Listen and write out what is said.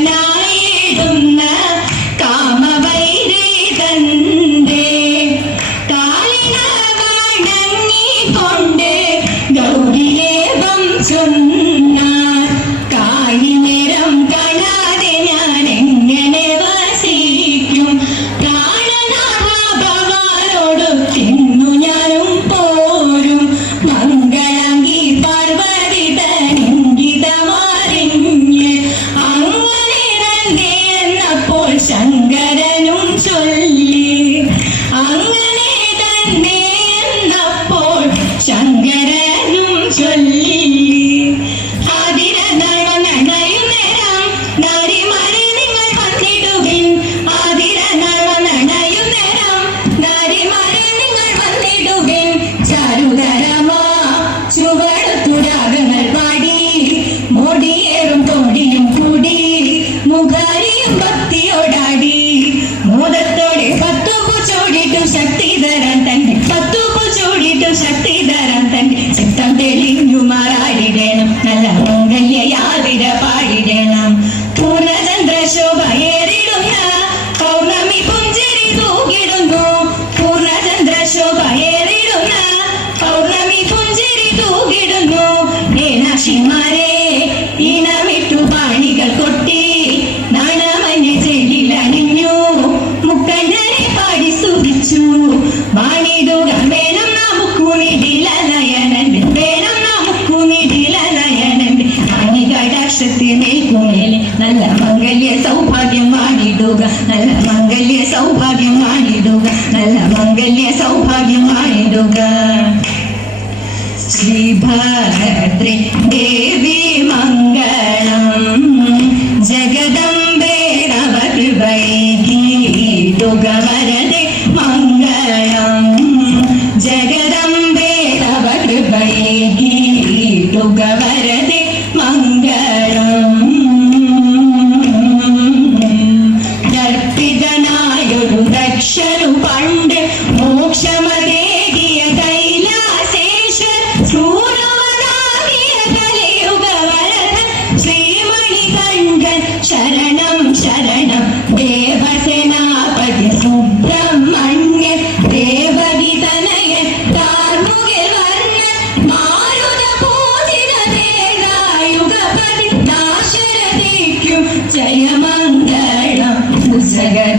നീലകണ്ഠനായിടുന്ന കാമവൈരതന്റെ കാലിന വണങ്ങിക്കൊണ്ട് ഗൗരിലേപം ചൊന്ന കാലിനിരം കാണാതെ ഞാൻ എങ്ങനെ വസിക്കും പ്രാണനാഥഭവാനോട് തിന്നു ഞാനും പോരും മംഗളാംഗി പാർവതി തനിങ്കിതമറിഞ്ഞ് അങ്ങനെ തന്നെ എന്നപ്പോൾ ശങ്കരനും ചൊല്ലി അങ്ങനെ തന്നെ എന്നപ്പോൾ ശങ്കരനും ചൊല്ലി ഇനമിട്ടു പാണികൾ കൊട്ടി നാണമഞ്ഞ ചെല്ലിലണിഞ്ഞു മുക്കണ്ണനെ പാടി സുഖിച്ചു വാണിടുക വേണം നമുക്കു നിടിലനയനൻ വേണം നമുക്കു നിടിലനയനൻ അണികടാക്ഷത്തിൽ മേൽക്കുമേലെ നല്ല മംഗല്യ സൗഭാഗ്യം വാണിടുക നല്ല മംഗല്യ സൗഭാഗ്യം വാണിടുക നല്ല മംഗല്യ സൗഭാഗ്യം വാണിടുക ശ്രീഭദ്രേ ദേവി മംഗളം ജഗദംബേ നവകൃപൈകീടുക വരദേ മംഗളം ജഗദംബേ നവകൃപൈകീടുക വരദേ മംഗളം ദർപ്പിതനായൊരു ദക്ഷനു പണ്ട് മോക്ഷമതേകിയ കൈലാസേശ്വർ ശരണം ശരണം ദേവസേനാപതി സുബ്രഹ്മണ്യ ദേവതി തനയൻ കാർമുകിൽ വർണ്ണ മാരുത പൂജിത ദേവായുഗപതി ദാശരഥിക്കും ജയമംഗളം ജഗത്